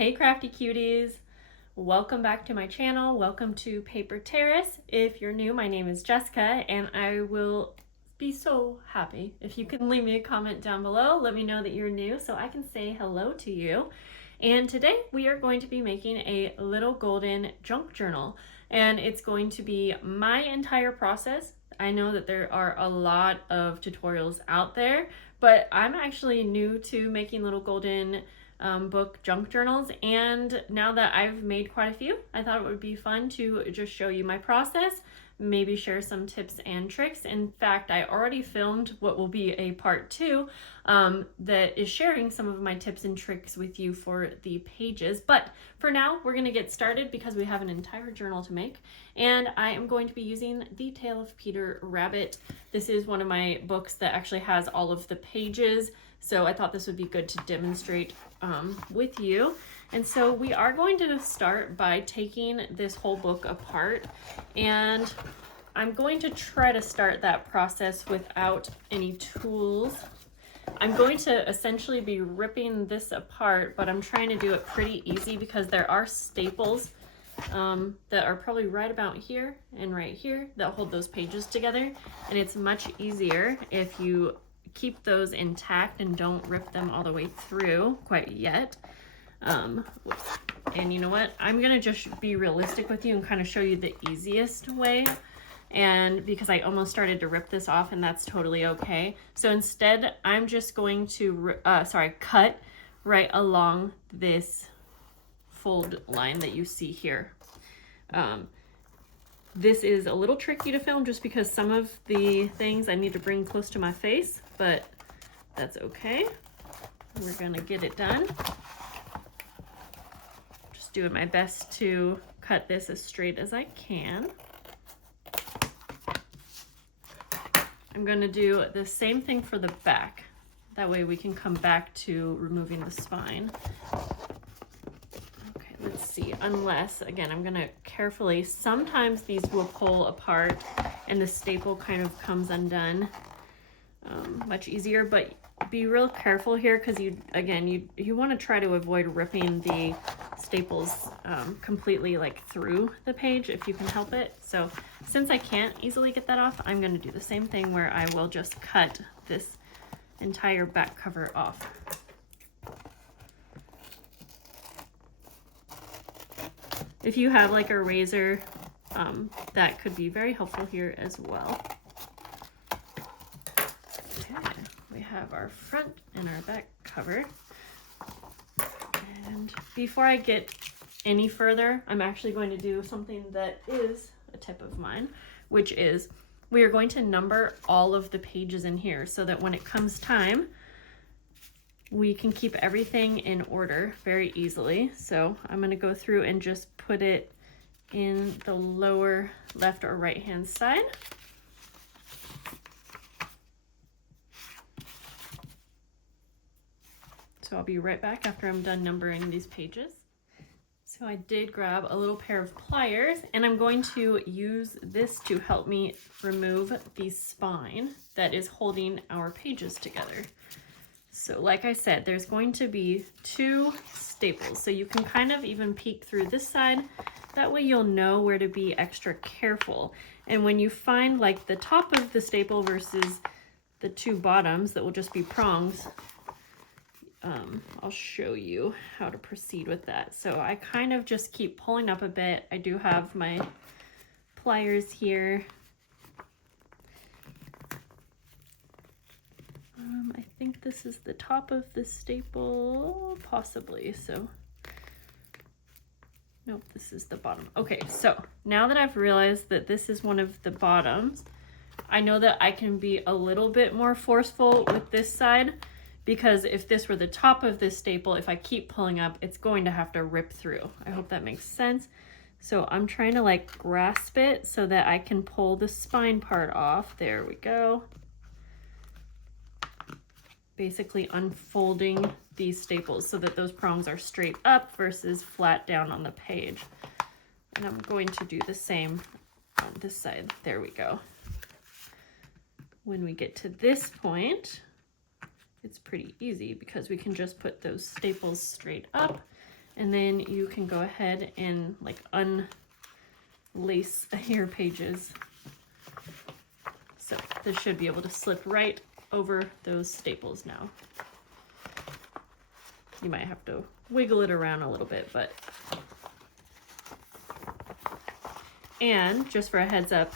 Hey crafty cuties, welcome back to my channel. Welcome to Paper Terrace. If you're new, my name is Jessica and I will be so happy if you can leave me a comment down below. Let me know that you're new so I can say hello to you. And today we are going to be making a little golden junk journal, and it's going to be my entire process. I know that there are a lot of tutorials out there, but I'm actually new to making little golden book junk journals, and now that I've made quite a few, I thought it would be fun to just show you my process, maybe share some tips and tricks. In fact, I already filmed what will be a part 2 that is sharing some of my tips and tricks with you for the pages. But for now, we're going to get started because we have an entire journal to make, and I am going to be using The Tale of Peter Rabbit. This is one of my books that actually has all of the pages, so I thought this would be good to demonstrate with you. And so we are going to start by taking this whole book apart, and I'm going to try to start that process without any tools. I'm going to essentially be ripping this apart, but I'm trying to do it pretty easy because there are staples that are probably right about here and right here that hold those pages together, and it's much easier if you keep those intact and don't rip them all the way through quite yet. And you know what? I'm gonna just be realistic with you and kind of show you the easiest way. And because I almost started to rip this off, and that's totally okay. So instead, I'm just going to cut right along this fold line that you see here. This is a little tricky to film just because some of the things I need to bring close to my face, but that's okay. We're gonna get it done. Just doing my best to cut this as straight as I can. I'm gonna do the same thing for the back. That way we can come back to removing the spine. Let's see, unless, again, I'm gonna carefully, sometimes these will pull apart and the staple kind of comes undone much easier, but be real careful here because you want to try to avoid ripping the staples completely like through the page if you can help it. So since I can't easily get that off, I'm going to do the same thing where I will just cut this entire back cover off. If you have like a razor, that could be very helpful here as well. Okay, we have our front and our back covered. And before I get any further, I'm actually going to do something that is a tip of mine, which is we are going to number all of the pages in here so that when it comes time, we can keep everything in order very easily. So I'm going to go through and just put it in the lower left or right hand side. So I'll be right back after I'm done numbering these pages. So I did grab a little pair of pliers, and I'm going to use this to help me remove the spine that is holding our pages together. So like I said, there's going to be 2 staples, so you can kind of even peek through this side. That way you'll know where to be extra careful. And when you find like the top of the staple versus the 2 bottoms that will just be prongs, I'll show you how to proceed with that. So I kind of just keep pulling up a bit. I do have my pliers here. I think this is the top of the staple, possibly. So, nope, this is the bottom. Okay, so now that I've realized that this is one of the bottoms, I know that I can be a little bit more forceful with this side, because if this were the top of this staple, if I keep pulling up, it's going to have to rip through. I hope that makes sense. So I'm trying to like grasp it so that I can pull the spine part off. There we go. Basically unfolding these staples so that those prongs are straight up versus flat down on the page. And I'm going to do the same on this side. There we go. When we get to this point, it's pretty easy because we can just put those staples straight up And then you can go ahead and like unlace your pages. So this should be able to slip right over those staples now. You might have to wiggle it around a little bit, but. And just for a heads up,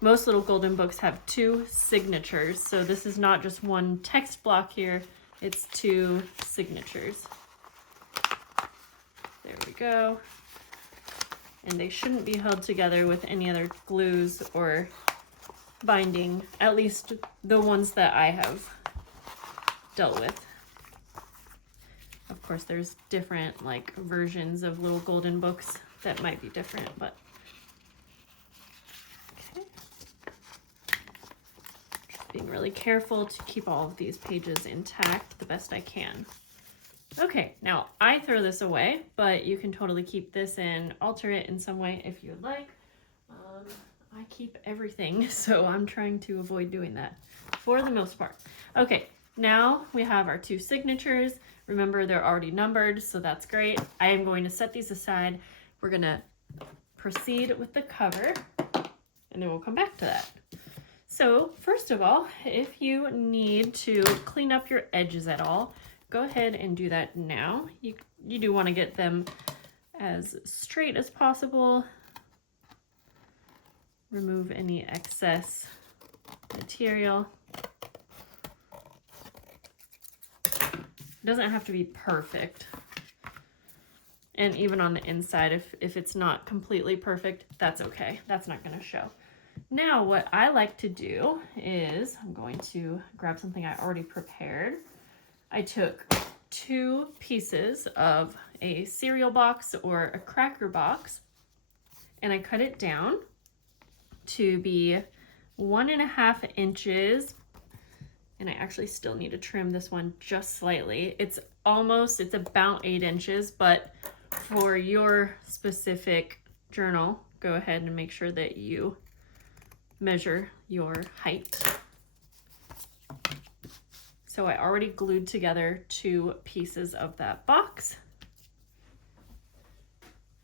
most little golden books have 2 signatures. So this is not just one text block here, it's 2 signatures. There we go. And they shouldn't be held together with any other glues or binding, at least the ones that I have dealt with. Of course, there's different like versions of little golden books that might be different, but okay. Just being really careful to keep all of these pages intact the best I can. Okay, now I throw this away, but you can totally keep this and alter it in some way if you'd like. I keep everything, so I'm trying to avoid doing that for the most part. Okay, now we have our 2 signatures. Remember, they're already numbered, so that's great. I am going to set these aside. We're gonna proceed with the cover, and then we'll come back to that. So first of all, if you need to clean up your edges at all, go ahead and do that now. You do want to get them as straight as possible. Remove any excess material. It doesn't have to be perfect. And even on the inside, if it's not completely perfect, that's okay. That's not going to show. Now, what I like to do is I'm going to grab something I already prepared. I took 2 pieces of a cereal box or a cracker box, and I cut it down to be 1.5 inches. And I actually still need to trim this one just slightly. It's about 8 inches, but for your specific journal, go ahead and make sure that you measure your height. So I already glued together 2 pieces of that box.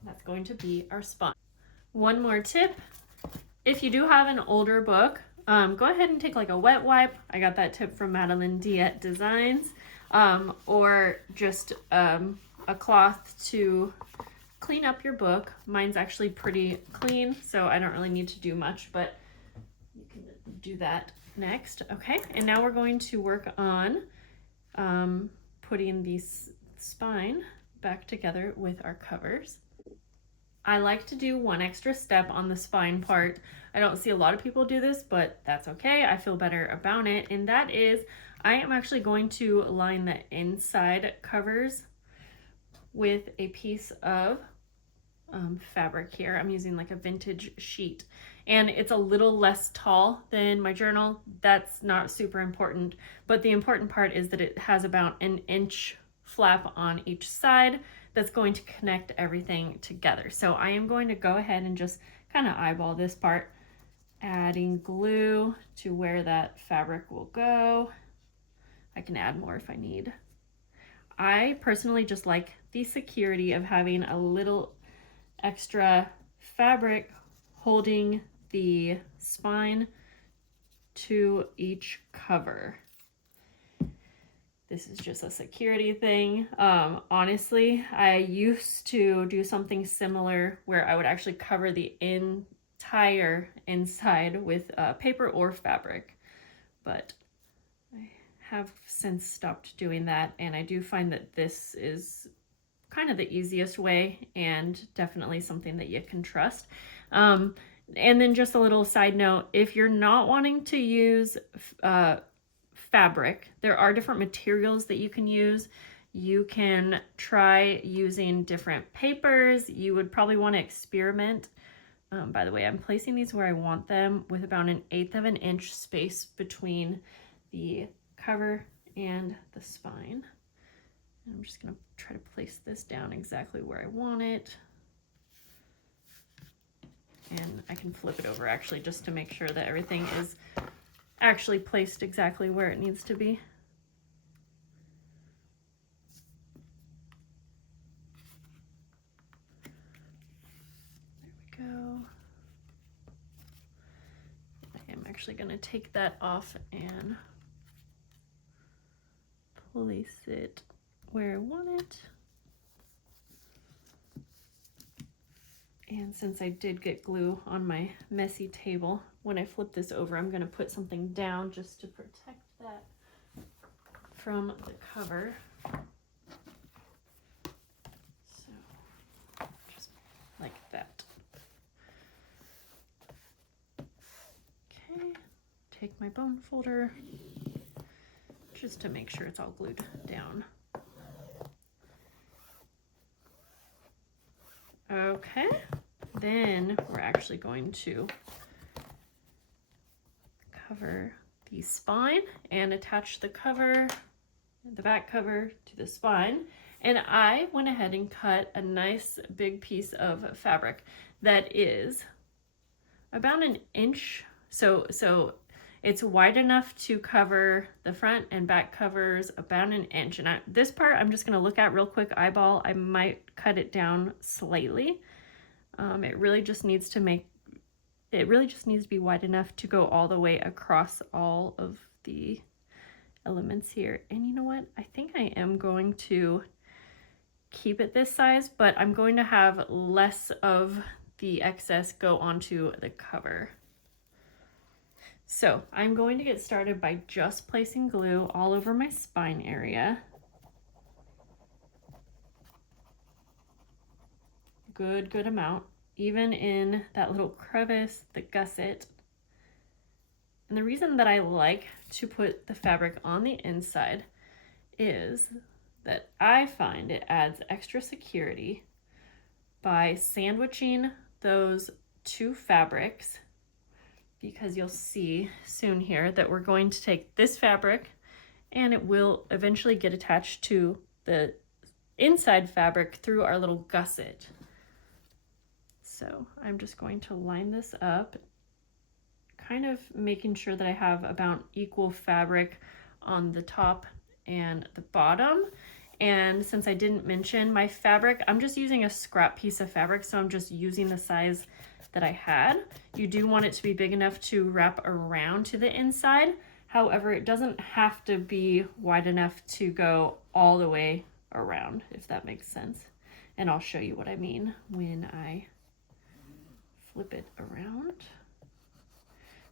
That's going to be our spine. One more tip, if you do have an older book, go ahead and take like a wet wipe. I got that tip from Madeline Diet Designs, or just a cloth to clean up your book. Mine's actually pretty clean, so I don't really need to do much, but you can do that next. Okay, and now we're going to work on putting the spine back together with our covers. I like to do one extra step on the spine part. I don't see a lot of people do this, but that's okay. I feel better about it. And that is, I am actually going to line the inside covers with a piece of fabric here. I'm using like a vintage sheet, and it's a little less tall than my journal. That's not super important, but the important part is that it has about 1 inch flap on each side that's going to connect everything together. So I am going to go ahead and just kind of eyeball this part, adding glue to where that fabric will go. I can add more if I need. I personally just like the security of having a little extra fabric holding the spine to each cover. This is just a security thing. Honestly, I used to do something similar where I would actually cover the entire inside with paper or fabric, but I have since stopped doing that, and I do find that this is kind of the easiest way and definitely something that you can trust. And then just a little side note, if you're not wanting to use fabric, there are different materials that you can use. You can try using different papers. You would probably want to experiment. By the way, I'm placing these where I want them with about 1/8 of an inch space between the cover and the spine. And I'm just going to try to place this down exactly where I want it. And I can flip it over actually just to make sure that everything is actually placed exactly where it needs to be. actually going to take that off and place it where I want it. And since I did get glue on my messy table, when I flip this over, I'm going to put something down just to protect that from the cover. So, just like that. Okay, take my bone folder just to make sure it's all glued down. Okay, then we're actually going to cover the spine and attach the cover, the back cover to the spine. And I went ahead and cut a nice big piece of fabric that is about an inch. So it's wide enough to cover the front and back covers about an inch. And this part I'm just gonna look at real quick, eyeball. I might cut it down slightly. It really just needs to be wide enough to go all the way across all of the elements here. And you know what? I think I am going to keep it this size, but I'm going to have less of the excess go onto the cover. So I'm going to get started by just placing glue all over my spine area. Good amount, even in that little crevice, the gusset. And the reason that I like to put the fabric on the inside is that I find it adds extra security by sandwiching those two fabrics, because you'll see soon here that we're going to take this fabric and it will eventually get attached to the inside fabric through our little gusset. So I'm just going to line this up, kind of making sure that I have about equal fabric on the top and the bottom. And since I didn't mention my fabric, I'm just using a scrap piece of fabric, so I'm just using the size that I had. You do want it to be big enough to wrap around to the inside. However, it doesn't have to be wide enough to go all the way around, if that makes sense. And I'll show you what I mean when I flip it around.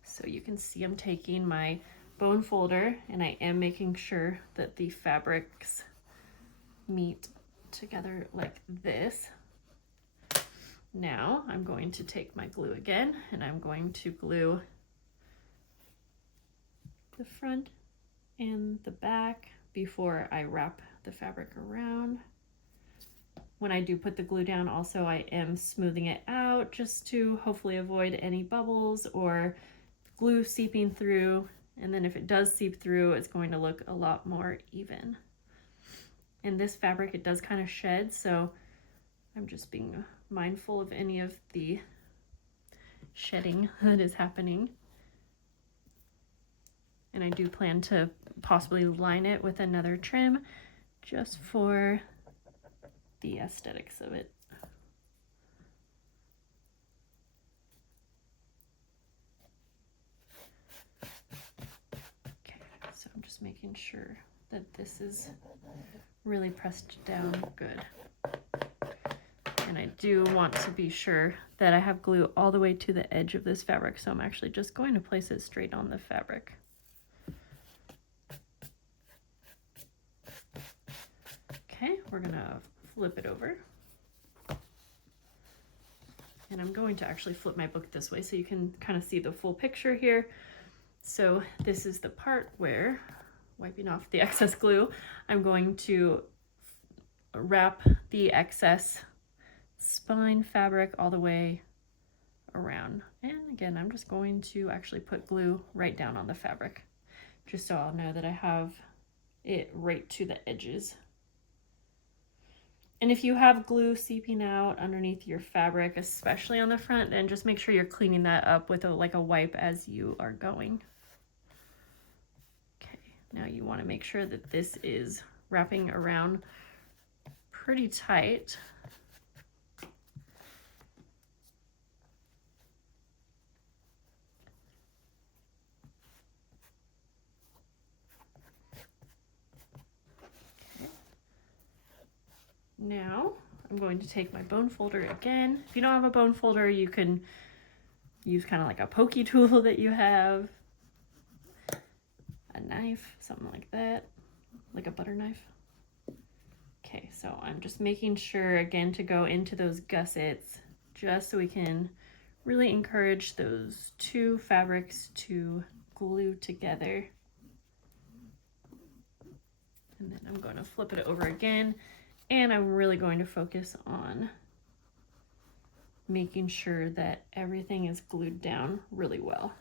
So you can see I'm taking my bone folder and I am making sure that the fabrics meet together like this. Now I'm going to take my glue again and I'm going to glue the front and the back before I wrap the fabric around. When I do put the glue down, also I am smoothing it out just to hopefully avoid any bubbles or glue seeping through. And then if it does seep through, it's going to look a lot more even. In this fabric, it does kind of shed, so I'm just being mindful of any of the shedding that is happening. And I do plan to possibly line it with another trim just for the aesthetics of it. Okay, so I'm just making sure that this is really pressed down good. And I do want to be sure that I have glue all the way to the edge of this fabric, so I'm actually just going to place it straight on the fabric. Okay, we're gonna flip it over. And I'm going to actually flip my book this way so you can kind of see the full picture here. So this is the part where, wiping off the excess glue, I'm going to wrap the excess spine fabric all the way around. And again, I'm just going to actually put glue right down on the fabric, just so I'll know that I have it right to the edges. And if you have glue seeping out underneath your fabric, especially on the front, then just make sure you're cleaning that up with like a wipe as you are going. Okay, now you want to make sure that this is wrapping around pretty tight. Now I'm going to take my bone folder again. If you don't have a bone folder, you can use kind of like a pokey tool that you have, a knife, something like that, like a butter knife. Okay, so I'm just making sure again to go into those gussets just so we can really encourage those two fabrics to glue together. And then I'm going to flip it over again, and I'm really going to focus on making sure that everything is glued down really well.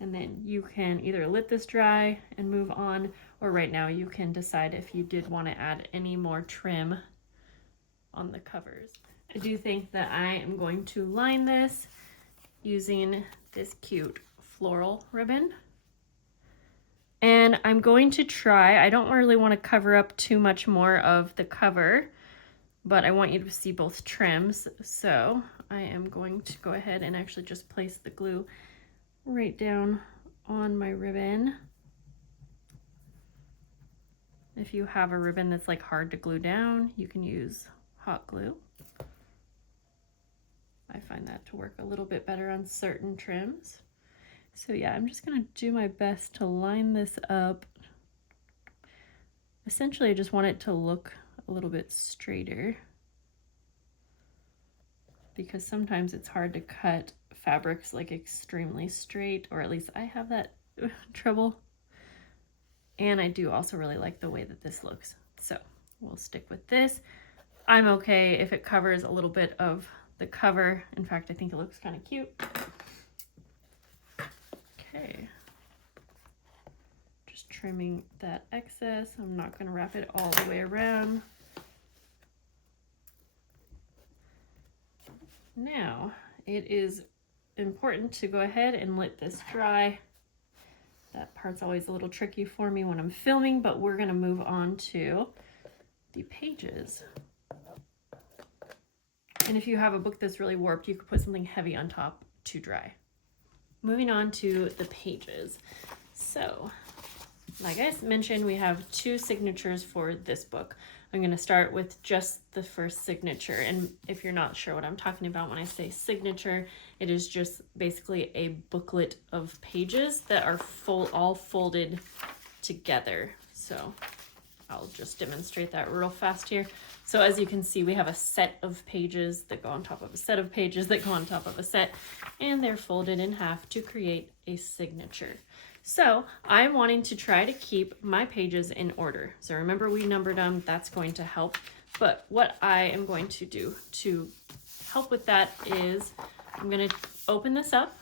And then you can either let this dry and move on, or right now you can decide if you did want to add any more trim on the covers. I do think that I am going to line this using this cute floral ribbon. And I'm going to try, I don't really want to cover up too much more of the cover, but I want you to see both trims. So I am going to go ahead and actually just place the glue right down on my ribbon. If you have a ribbon that's like hard to glue down, you can use hot glue. I find that to work a little bit better on certain trims. So yeah, I'm just gonna do my best to line this up. Essentially, I just want it to look a little bit straighter, because sometimes it's hard to cut fabrics like extremely straight, or at least I have that trouble. And I do also really like the way that this looks. So we'll stick with this. I'm okay if it covers a little bit of the cover. In fact, I think it looks kind of cute. Okay. Just trimming that excess. I'm not going to wrap it all the way around. Now, it is important to go ahead and let this dry. That part's always a little tricky for me when I'm filming, but we're going to move on to the pages. And if you have a book that's really warped, you could put something heavy on top to dry. Moving on to the pages. So, like I mentioned, we have 2 signatures for this book. I'm going to start with just the first signature. And if you're not sure what I'm talking about when I say signature, it is just basically a booklet of pages that are all folded together. So I'll just demonstrate that real fast here. So as you can see, we have a set of pages that go on top of a set of pages that go on top of a set, and they're folded in half to create a signature. So I'm wanting to try to keep my pages in order. So remember, we numbered them, that's going to help. But what I am going to do to help with that is I'm going to open this up.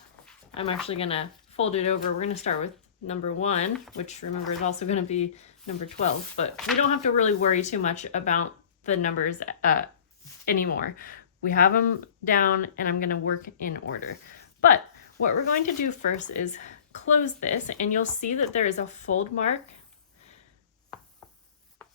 I'm actually going to fold it over. We're going to start with number 1, which remember is also going to be number 12, but we don't have to really worry too much about the numbers anymore. We have them down, and I'm going to work in order. But what we're going to do first is close this, and you'll see that there is a fold mark,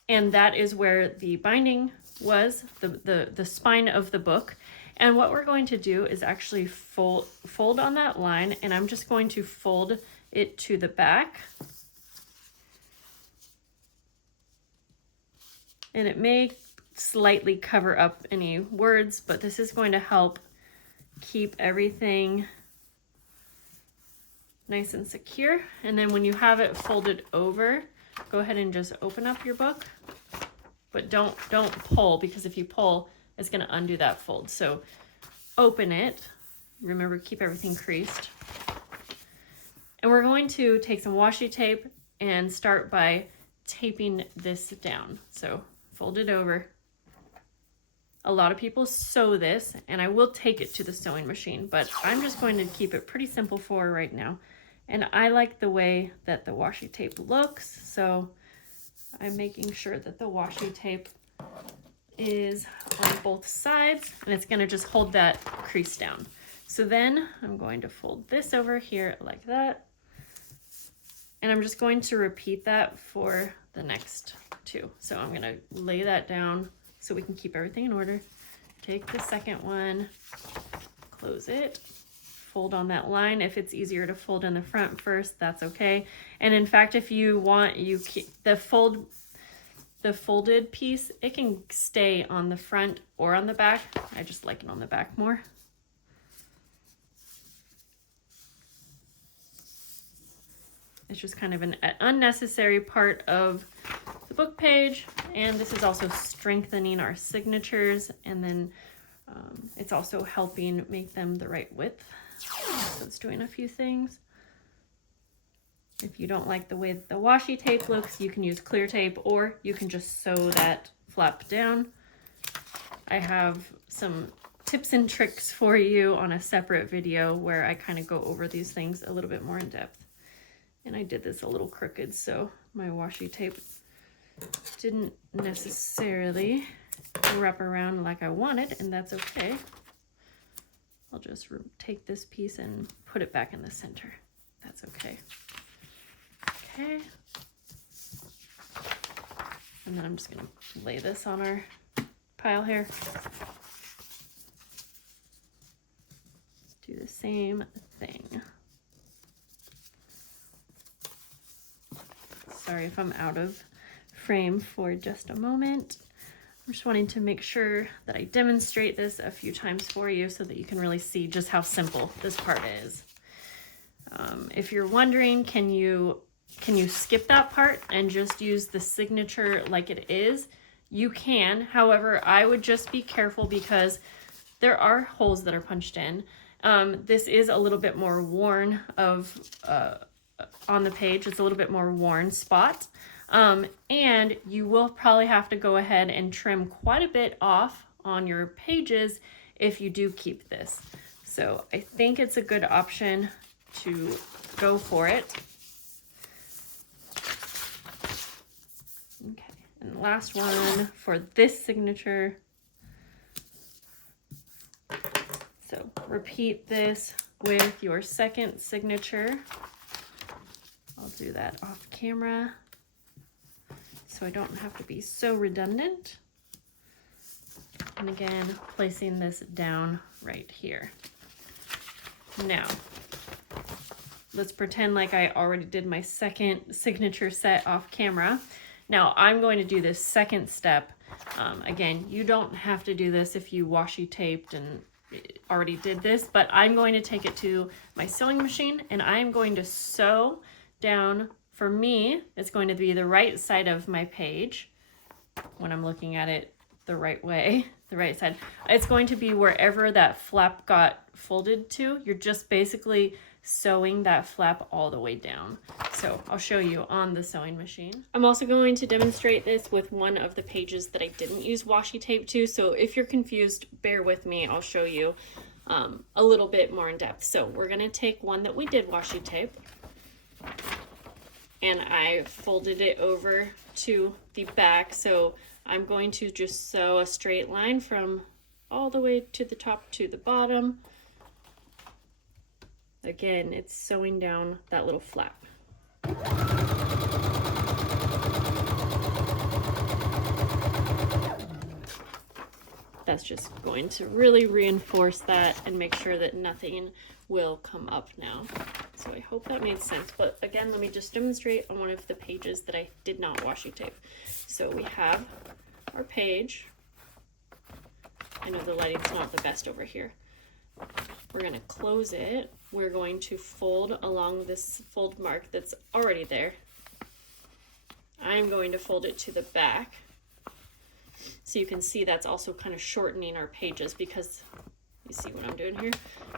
and that is where the binding was, the spine of the book. And what we're going to do is actually fold on that line, and I'm just going to fold it to the back. And it may slightly cover up any words, but this is going to help keep everything nice and secure. And then when you have it folded over, go ahead and just open up your book, but don't pull, because if you pull, it's going to undo that fold. So open it. Remember, keep everything creased. And we're going to take some washi tape and start by taping this down. So fold it over. A lot of people sew this, and I will take it to the sewing machine, but I'm just going to keep it pretty simple for right now. And I like the way that the washi tape looks, so I'm making sure that the washi tape is on both sides, and it's going to just hold that crease down. So then I'm going to fold this over here like that, and I'm just going to repeat that for the next 2. So I'm going to lay that down so we can keep everything in order. Take the second one, close it, fold on that line. If it's easier to fold in the front first, that's okay. And in fact, if you want, you keep the folded piece, it can stay on the front or on the back. I just like it on the back more. It's just kind of an unnecessary part of the book page, and this is also strengthening our signatures, and then it's also helping make them the right width. So it's doing a few things. If you don't like the way the washi tape looks, you can use clear tape, or you can just sew that flap down. I have some tips and tricks for you on a separate video where I kind of go over these things a little bit more in depth. And I did this a little crooked, so my washi tape didn't necessarily wrap around like I wanted, and that's okay. I'll just take this piece and put it back in the center. That's okay. Okay. And then I'm just gonna lay this on our pile here. Do the same thing. Sorry if I'm out of frame for just a moment. I'm just wanting to make sure that I demonstrate this a few times for you so that you can really see just how simple this part is. If you're wondering, can you skip that part and just use the signature like it is? You can. However, I would just be careful because there are holes that are punched in. This is a little bit more worn on the page. It's a little bit more worn spot. And you will probably have to go ahead and trim quite a bit off on your pages if you do keep this. So I think it's a good option to go for it. Okay, and the last one for this signature. So repeat this with your second signature. I'll do that off camera so I don't have to be so redundant. And again, placing this down right here. Now, let's pretend like I already did my second signature set off camera. Now I'm going to do this second step. Again, you don't have to do this if you washi taped and already did this, but I'm going to take it to my sewing machine and I'm going to sew down. For me, it's going to be the right side of my page when I'm looking at it the right way, the right side. It's going to be wherever that flap got folded to. You're just basically sewing that flap all the way down. So I'll show you on the sewing machine. I'm also going to demonstrate this with one of the pages that I didn't use washi tape to. So if you're confused, bear with me. I'll show you a little bit more in depth. So we're going to take one that we did washi tape, and I folded it over to the back. So I'm going to just sew a straight line from all the way to the top to the bottom. Again, it's sewing down that little flap. That's just going to really reinforce that and make sure that nothing will come up now. So I hope that made sense. But again, let me just demonstrate on one of the pages that I did not washi tape. So we have our page. I know the lighting's not the best over here. We're going to close it. We're going to fold along this fold mark that's already there. I'm going to fold it to the back. So you can see that's also kind of shortening our pages because you see what I'm doing here.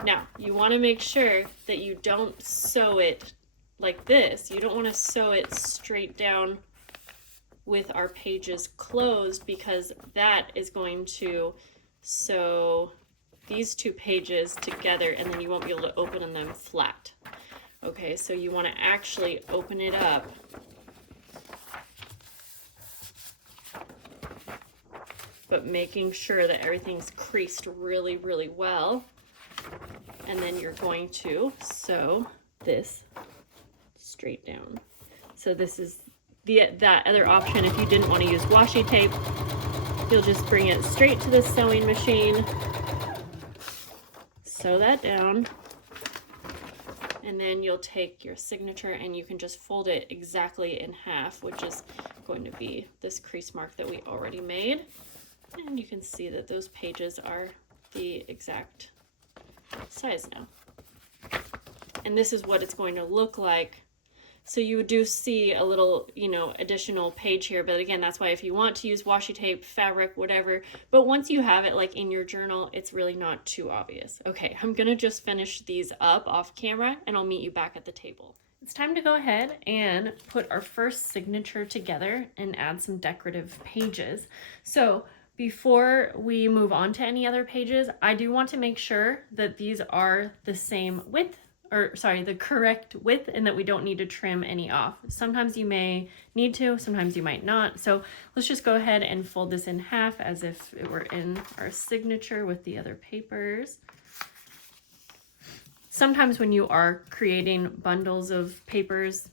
Now, you want to make sure that you don't sew it like this. You don't want to sew it straight down with our pages closed because that is going to sew these two pages together and then you won't be able to open them flat. Okay, so you want to actually open it up but making sure that everything's creased really, really well. And then you're going to sew this straight down. So this is that other option. If you didn't want to use washi tape, you'll just bring it straight to the sewing machine, sew that down, And then you'll take your signature and you can just fold it exactly in half, which is going to be this crease mark that we already made. And you can see that those pages are the exact size now. And this is what it's going to look like. So you do see a little, you know, additional page here, but again, that's why if you want to use washi tape, fabric, whatever, but once you have it like in your journal, it's really not too obvious. Okay, I'm gonna just finish these up off camera and I'll meet you back at the table. It's time to go ahead and put our first signature together and add some decorative pages. So before we move on to any other pages, I do want to make sure that these are the same width, or sorry, the correct width, and that we don't need to trim any off. Sometimes you may need to, sometimes you might not. So let's just go ahead and fold this in half as if it were in our signature with the other papers. Sometimes when you are creating bundles of papers,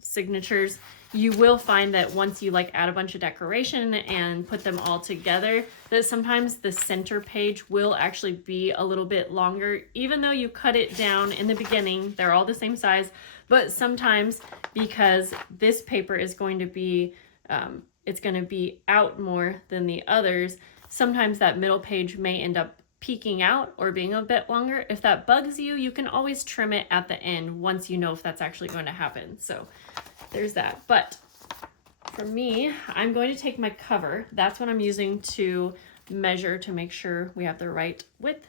signatures, you will find that once you like add a bunch of decoration and put them all together, that sometimes the center page will actually be a little bit longer, even though you cut it down in the beginning. They're all the same size, but sometimes because this paper is going to be it's going to be out more than the others, sometimes that middle page may end up peeking out or being a bit longer. If that bugs you, you can always trim it at the end once you know if that's actually going to happen. So there's that. But for me, I'm going to take my cover. That's what I'm using to measure to make sure we have the right width.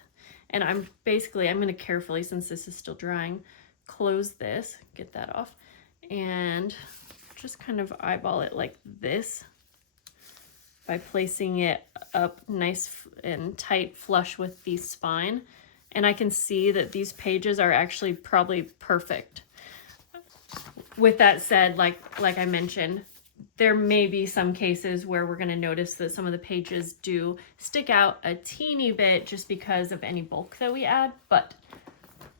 And I'm going to carefully, since this is still drying, close this, get that off, and just kind of eyeball it like this by placing it up nice and tight, flush with the spine. And I can see that these pages are actually probably perfect. With that said, like I mentioned, there may be some cases where we're going to notice that some of the pages do stick out a teeny bit just because of any bulk that we add, but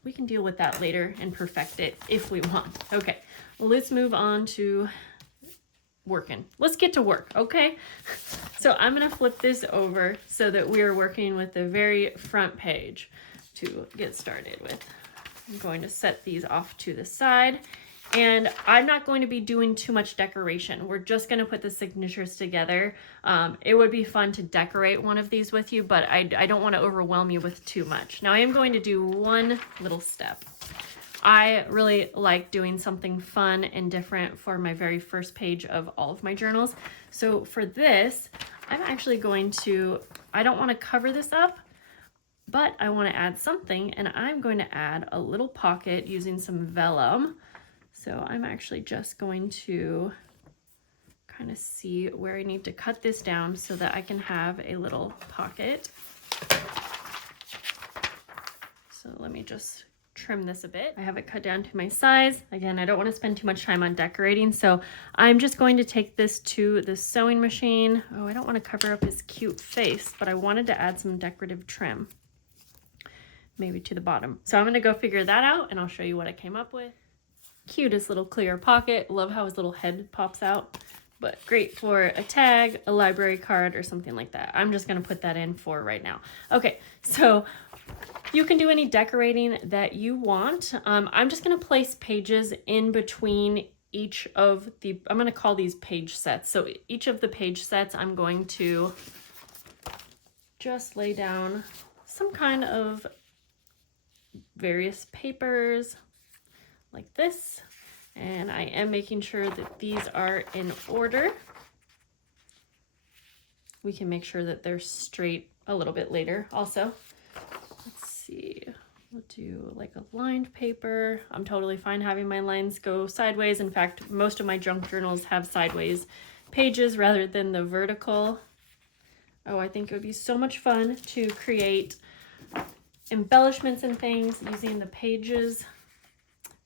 we can deal with that later and perfect it if we want. Okay, well, let's move on to working. Let's get to work, okay? So I'm going to flip this over so that we are working with the very front page to get started with. I'm going to set these off to the side. And I'm not going to be doing too much decoration. We're just going to put the signatures together. It would be fun to decorate one of these with you, but I don't want to overwhelm you with too much. Now I am going to do one little step. I really like doing something fun and different for my very first page of all of my journals. So for this, I'm actually going to, I don't want to cover this up, but I want to add something, and I'm going to add a little pocket using some vellum. So I'm actually just going to kind of see where I need to cut this down so that I can have a little pocket. So let me just trim this a bit. I have it cut down to my size. Again, I don't want to spend too much time on decorating, so I'm just going to take this to the sewing machine. Oh, I don't want to cover up his cute face, but I wanted to add some decorative trim, maybe to the bottom. So I'm going to go figure that out, and I'll show you what I came up with. Cutest little clear pocket. Love how his little head pops out, but great for a tag, a library card, or something like that. I'm just going to put that in for right now. Okay, so you can do any decorating that you want. I'm just going to place pages in between each of the, I'm going to call these page sets. So each of the page sets, I'm going to just lay down some kind of various papers like this. And I am making sure that these are in order. We can make sure that they're straight a little bit later also. Let's see, we'll do like a lined paper. I'm totally fine having my lines go sideways. In fact, most of my junk journals have sideways pages rather than the vertical. Oh, I think it would be so much fun to create embellishments and things using the pages,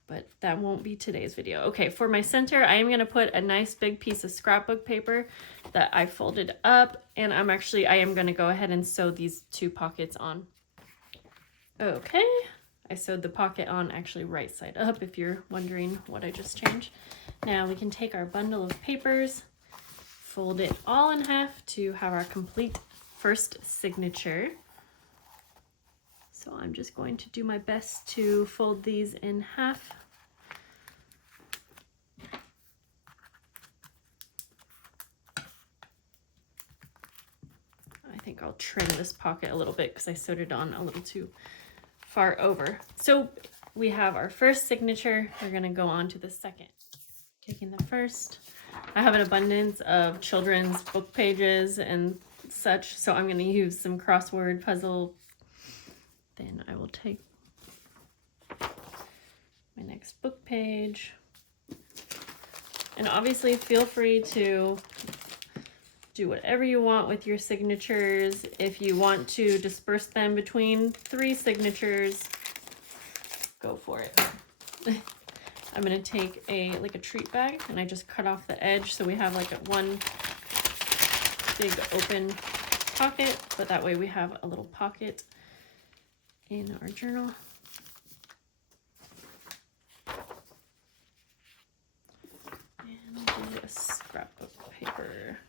but that won't be today's video. Okay, for my center, I am gonna put a nice big piece of scrapbook paper that I folded up, and I am gonna go ahead and sew these two pockets on. Okay, I sewed the pocket on actually right side up, if you're wondering what I just changed. Now we can take our bundle of papers, fold it all in half to have our complete first signature. So I'm just going to do my best to fold these in half. I think I'll trim this pocket a little bit because I sewed it on a little too far over. So we have our first signature. We're going to go on to the second. Taking the first, I have an abundance of children's book pages and such, so I'm going to use some crossword puzzle. Then I will take my next book page. And obviously feel free to do whatever you want with your signatures. If you want to disperse them between 3 signatures, go for it. I'm gonna take a treat bag and I just cut off the edge so we have like one big open pocket, but that way we have a little pocket in our journal. And I'll do a scrapbook paper.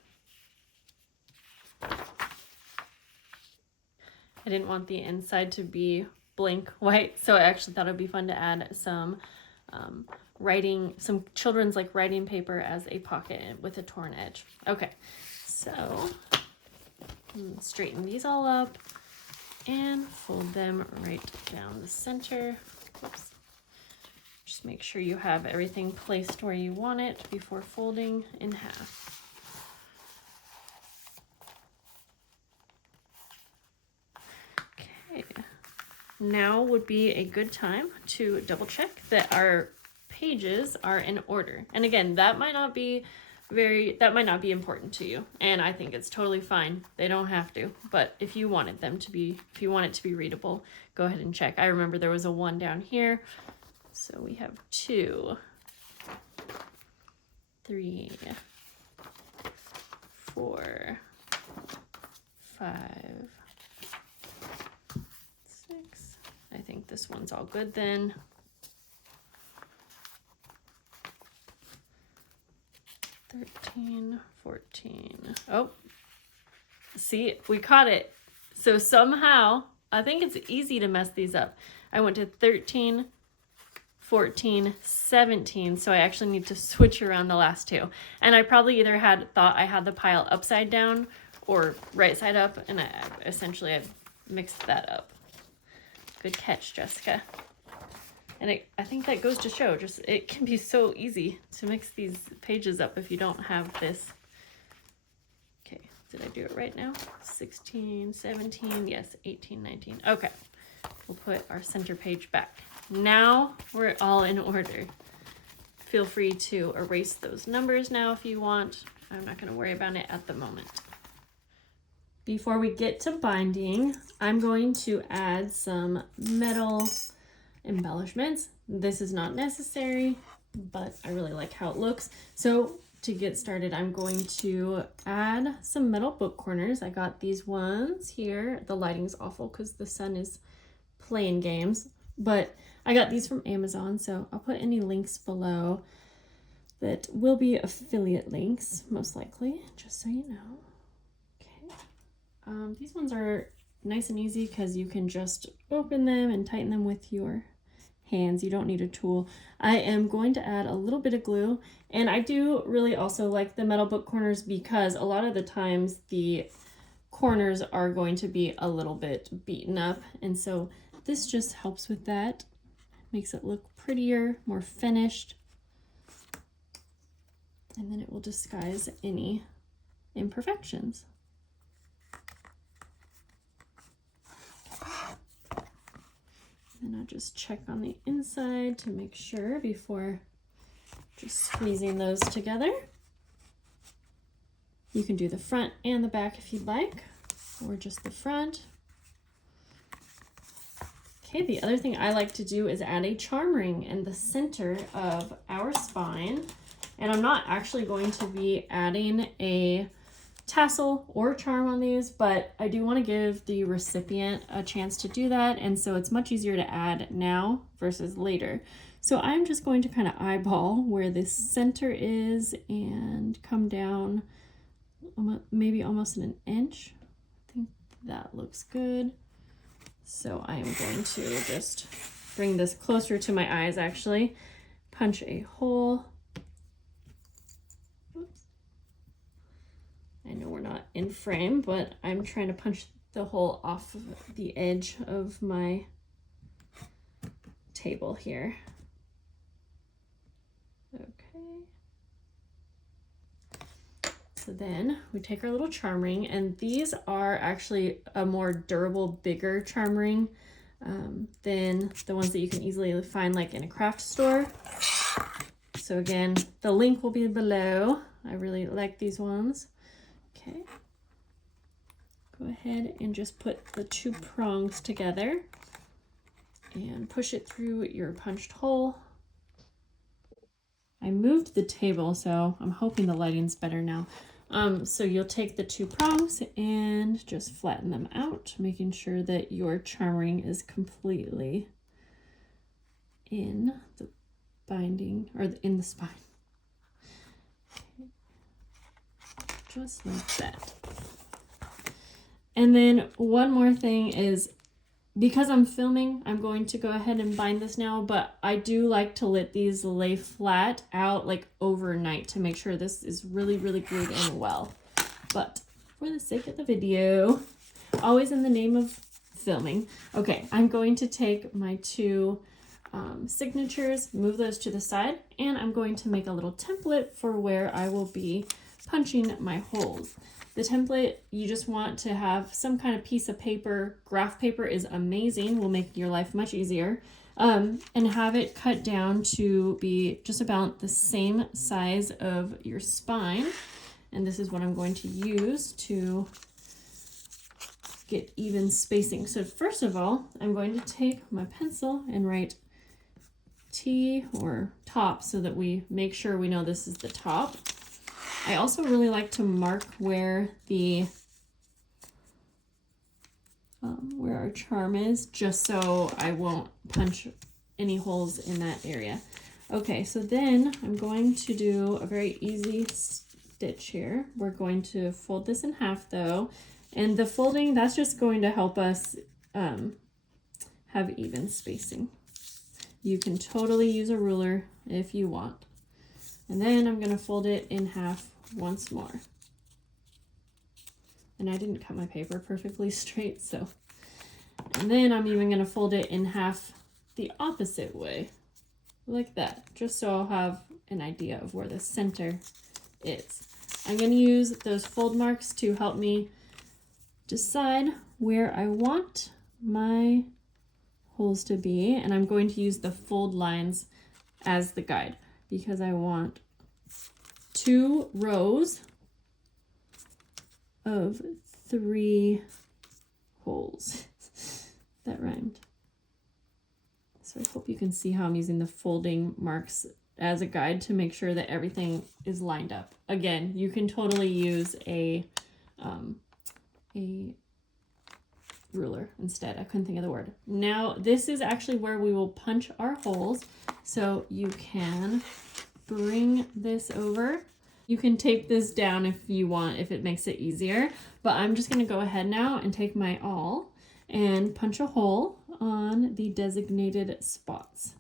I didn't want the inside to be blank white, so I actually thought it'd be fun to add some some children's writing paper as a pocket with a torn edge. Okay, so straighten these all up and fold them right down the center. Oops. Just make sure you have everything placed where you want it before folding in half. Okay, now would be a good time to double check that our pages are in order. And again, that might not be important to you, and I think it's totally fine. They don't have to, but if you want it to be readable, go ahead and check. I remember there was a 1 down here, so we have 2, 3, 4, 5, 6. I think this one's all good then. 13, 14. Oh, see, we caught it. So somehow, I think it's easy to mess these up. I went to 13, 14, 17, so I actually need to switch around the last 2. And I probably either thought I had the pile upside down or right side up, and I mixed that up. Good catch, Jessica. And I think that goes to show, it can be so easy to mix these pages up if you don't have this. Okay, did I do it right now? 16, 17, yes, 18, 19. Okay, we'll put our center page back. Now we're all in order. Feel free to erase those numbers now if you want. I'm not going to worry about it at the moment. Before we get to binding, I'm going to add some metal embellishments. This is not necessary, but I really like how it looks. So to get started, I'm going to add some metal book corners. I got these ones here. The lighting's awful because the sun is playing games, but I got these from Amazon, so I'll put any links below that will be affiliate links, most likely, just so you know. Okay. These ones are nice and easy because you can just open them and tighten them with your hands. You don't need a tool. I am going to add a little bit of glue, and I do really also like the metal book corners because a lot of the times the corners are going to be a little bit beaten up, and so this just helps with that. Makes it look prettier, more finished, and then it will disguise any imperfections. And I'll just check on the inside to make sure before just squeezing those together. You can do the front and the back if you'd like, or just the front. Okay, the other thing I like to do is add a charm ring in the center of our spine. And I'm not actually going to be adding a tassel or charm on these, but I do want to give the recipient a chance to do that, and so it's much easier to add now versus later. So I'm just going to kind of eyeball where this center is and come down maybe almost an inch. I think that looks good. So I am going to just bring this closer to my eyes actually. Punch a hole. Oops. I know we're not in frame, but I'm trying to punch the hole off of the edge of my table here. Okay. So then we take our little charm ring, and these are actually a more durable, bigger charm ring than the ones that you can easily find like in a craft store. So again, the link will be below. I really like these ones. Okay. Go ahead and just put the 2 prongs together and push it through your punched hole. I moved the table, so I'm hoping the lighting's better now. So you'll take the 2 prongs and just flatten them out, making sure that your charm ring is completely in the binding, or in the spine. Okay. Just like that. And then one more thing is, because I'm filming, I'm going to go ahead and bind this now, but I do like to let these lay flat out like overnight to make sure this is really, really glued in well. But for the sake of the video, always in the name of filming. Okay, I'm going to take my 2 signatures, move those to the side, and I'm going to make a little template for where I will be punching my holes. The template, you just want to have some kind of piece of paper. Graph paper is amazing, will make your life much easier. And have it cut down to be just about the same size of your spine. And this is what I'm going to use to get even spacing. So first of all, I'm going to take my pencil and write T or top so that we make sure we know this is the top. I also really like to mark where the where our charm is, just so I won't punch any holes in that area. Okay, so then I'm going to do a very easy stitch here. We're going to fold this in half though, and the folding, that's just going to help us have even spacing. You can totally use a ruler if you want. And then I'm going to fold it in half once more. And I didn't cut my paper perfectly straight, so. And then I'm even going to fold it in half the opposite way, like that, just so I'll have an idea of where the center is. I'm going to use those fold marks to help me decide where I want my holes to be, and I'm going to use the fold lines as the guide because I want 2 rows of 3 holes. That rhymed. So I hope you can see how I'm using the folding marks as a guide to make sure that everything is lined up. Again, you can totally use a ruler instead. I couldn't think of the word. Now, this is actually where we will punch our holes. So you can bring this over. You can tape this down if you want, if it makes it easier. But I'm just going to go ahead now and take my awl and punch a hole on the designated spots.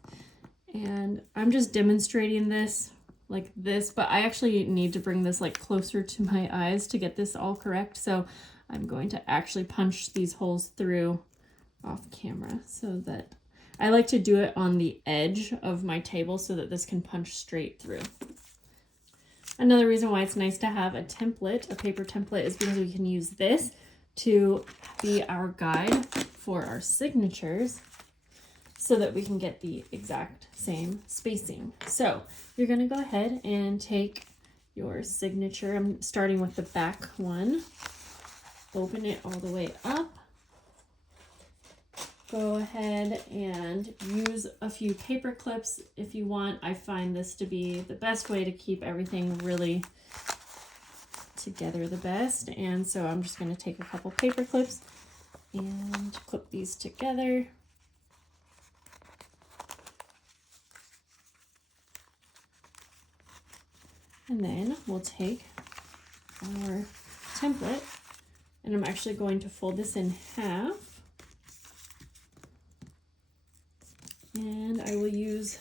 And I'm just demonstrating this like this, but I actually need to bring this like closer to my eyes to get this all correct. So I'm going to actually punch these holes through off camera so that I like to do it on the edge of my table so that this can punch straight through. Another reason why it's nice to have a template, a paper template, is because we can use this to be our guide for our signatures so that we can get the exact same spacing. So you're going to go ahead and take your signature. I'm starting with the back one. Open it all the way up. Go ahead and use a few paper clips if you want. I find this to be the best way to keep everything really together the best. And so I'm just going to take a couple paper clips and clip these together. And then we'll take our template, and I'm actually going to fold this in half. I will use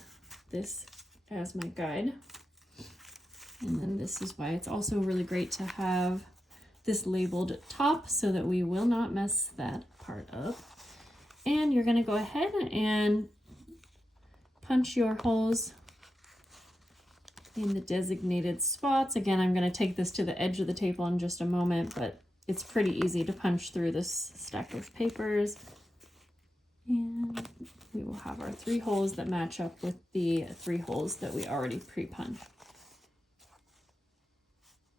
this as my guide. And then this is why it's also really great to have this labeled top so that we will not mess that part up. And you're going to go ahead and punch your holes in the designated spots. Again, I'm going to take this to the edge of the table in just a moment, but it's pretty easy to punch through this stack of papers. And we will have our 3 holes that match up with the 3 holes that we already pre-punched.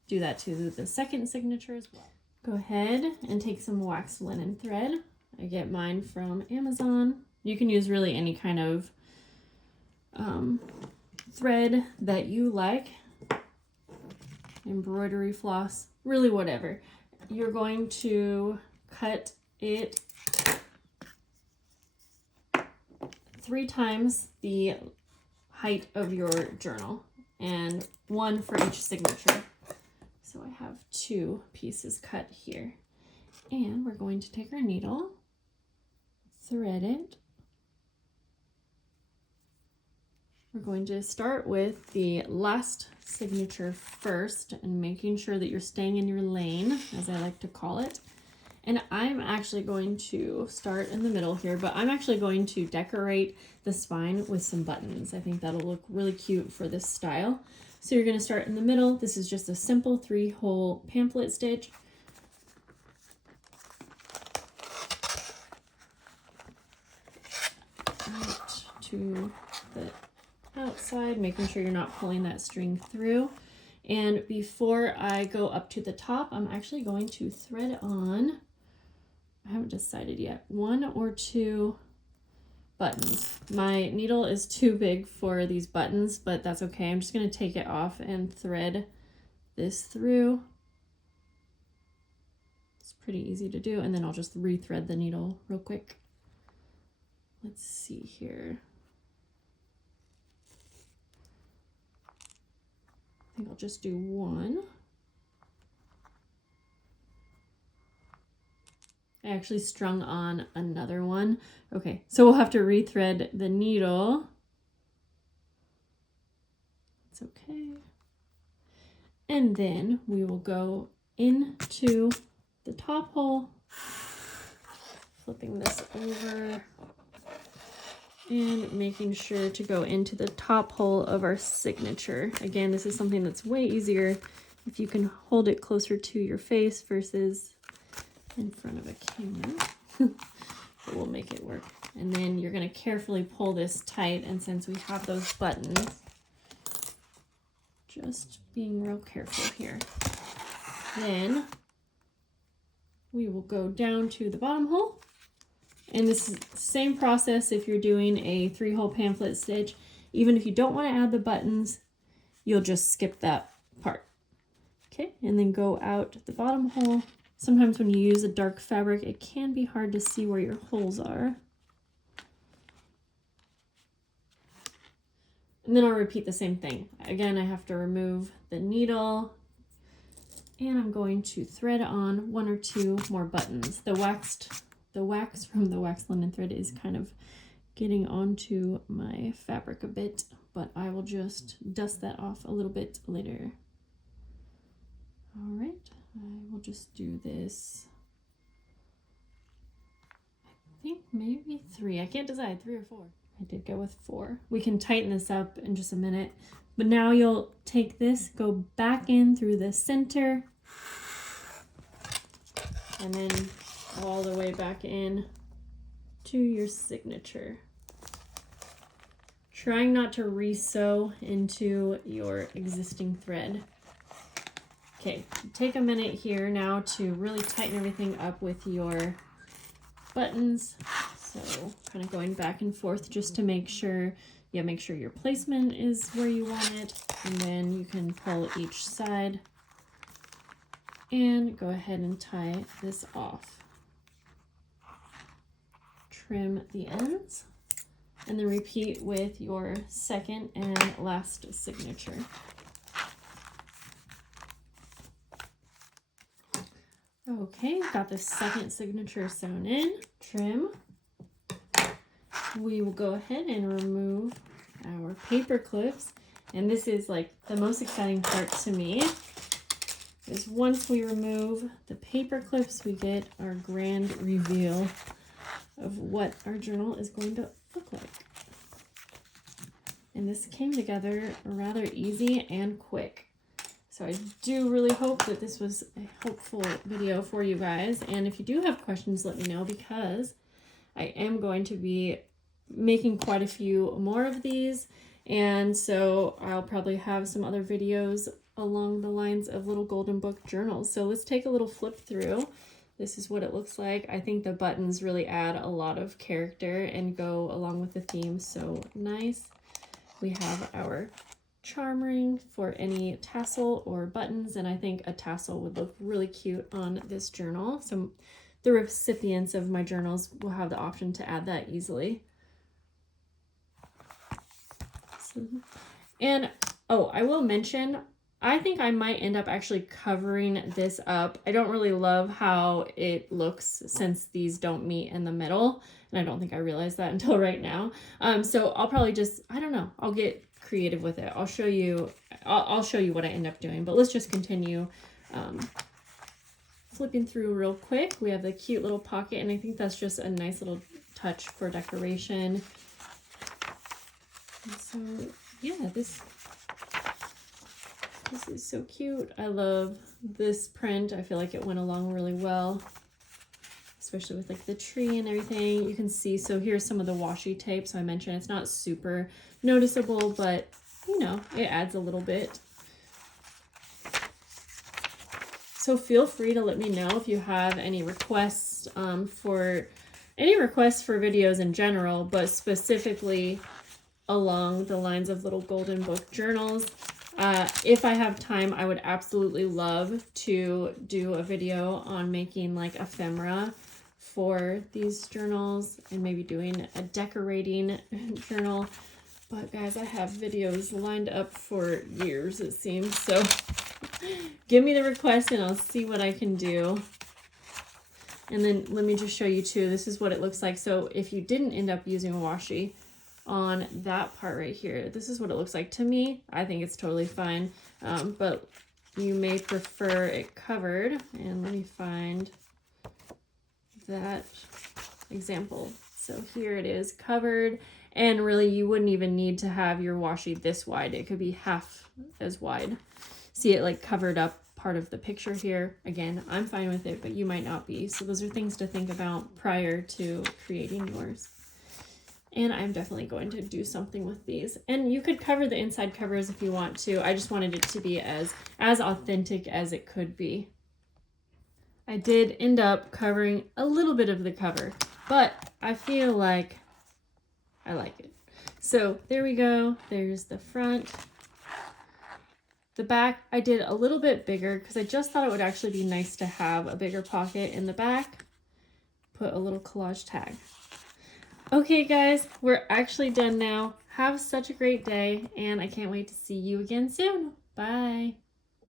Do that to the second signature as well. Go ahead and take some waxed linen thread. I get mine from Amazon. You can use really any kind of thread that you like. Embroidery floss, really whatever. You're going to cut it 3 times the height of your journal and 1 for each signature. So I have 2 pieces cut here. And we're going to take our needle, thread it. We're going to start with the last signature first and making sure that you're staying in your lane, as I like to call it. And I'm actually going to start in the middle here, but I'm actually going to decorate the spine with some buttons. I think that'll look really cute for this style. So you're going to start in the middle. This is just a simple 3-hole pamphlet stitch. Out to the outside, making sure you're not pulling that string through. And before I go up to the top, I'm actually going to thread on, I haven't decided yet, 1 or 2 buttons. My needle is too big for these buttons, but that's okay. I'm just going to take it off and thread this through. It's pretty easy to do, and then I'll just re-thread the needle real quick. Let's see here. I think I'll just do 1. I actually strung on another one. Okay, so we'll have to rethread the needle. It's okay. And then we will go into the top hole, flipping this over and making sure to go into the top hole of our signature. Again, this is something that's way easier if you can hold it closer to your face versus in front of a camera. But we'll make it work. And then you're going to carefully pull this tight, and since we have those buttons, just being real careful here. Then we will go down to the bottom hole. And this is the same process if you're doing a 3-hole pamphlet stitch. Even if you don't want to add the buttons, you'll just skip that part. Okay, and then go out the bottom hole. Sometimes when you use a dark fabric, it can be hard to see where your holes are. And then I'll repeat the same thing. Again, I have to remove the needle, and I'm going to thread on 1 or 2 more buttons. The wax from the waxed linen thread is kind of getting onto my fabric a bit, but I will just dust that off a little bit later. All right, I will just do this. I think maybe 3. I can't decide, 3 or 4. I did go with 4. We can tighten this up in just a minute, but now you'll take this, go back in through the center, and then all the way back in to your signature. Trying not to re-sew into your existing thread. Okay, take a minute here now to really tighten everything up with your buttons. So kind of going back and forth just to make sure, make sure your placement is where you want it, and then you can pull each side and go ahead and tie this off. Trim the ends, and then repeat with your second and last signature. Okay, got the second signature sewn in. Trim. we will go ahead and remove our paper clips. And this is like the most exciting part to me, is once we remove the paper clips, we get our grand reveal of what our journal is going to look like. And this came together rather easy and quick. So I do really hope that this was a helpful video for you guys. And if you do have questions, let me know, because I am going to be making quite a few more of these. And so I'll probably have some other videos along the lines of little golden book journals. So let's take a little flip through. This is what it looks like. I think the buttons really add a lot of character and go along with the theme so nice. We have our charm ring for any tassel or buttons, and I think a tassel would look really cute on this journal. So the recipients of my journals will have the option to add that easily. And oh, I will mention, I think I might end up actually covering this up. I don't really love how it looks since these don't meet in the middle, and I don't think I realized that until right now. So I'll probably just, I don't know, I'll get creative with it. I'll show you what I end up doing, but let's just continue flipping through real quick. We have the cute little pocket, and I think that's just a nice little touch for decoration. And so yeah, this is so cute. I love this print. I feel like it went along really well, especially with like the tree and everything. You can see, so here's some of the washi tape. So I mentioned it's not super noticeable, but you know, it adds a little bit. So feel free to let me know if you have any requests for videos in general, but specifically along the lines of little golden book journals. If I have time, I would absolutely love to do a video on making like ephemera for these journals and maybe doing a decorating journal. But guys, I have videos lined up for years, it seems. So give me the request and I'll see what I can do. And then let me just show you too, this is what it looks like. So if you didn't end up using washi on that part right here, this is what it looks like to me. I think it's totally fine, but you may prefer it covered. And let me find that example. So here it is covered, and really you wouldn't even need to have your washi this wide. It could be half as wide. See it like covered up part of the picture here. Again, I'm fine with it, but you might not be. So those are things to think about prior to creating yours. And I'm definitely going to do something with these. And you could cover the inside covers if you want to. I just wanted it to be as authentic as it could be. I did end up covering a little bit of the cover, but I feel like I like it. So there we go. There's the front. The back, I did a little bit bigger because I just thought it would actually be nice to have a bigger pocket in the back. Put a little collage tag. Okay guys, we're actually done now. Have such a great day, and I can't wait to see you again soon. Bye.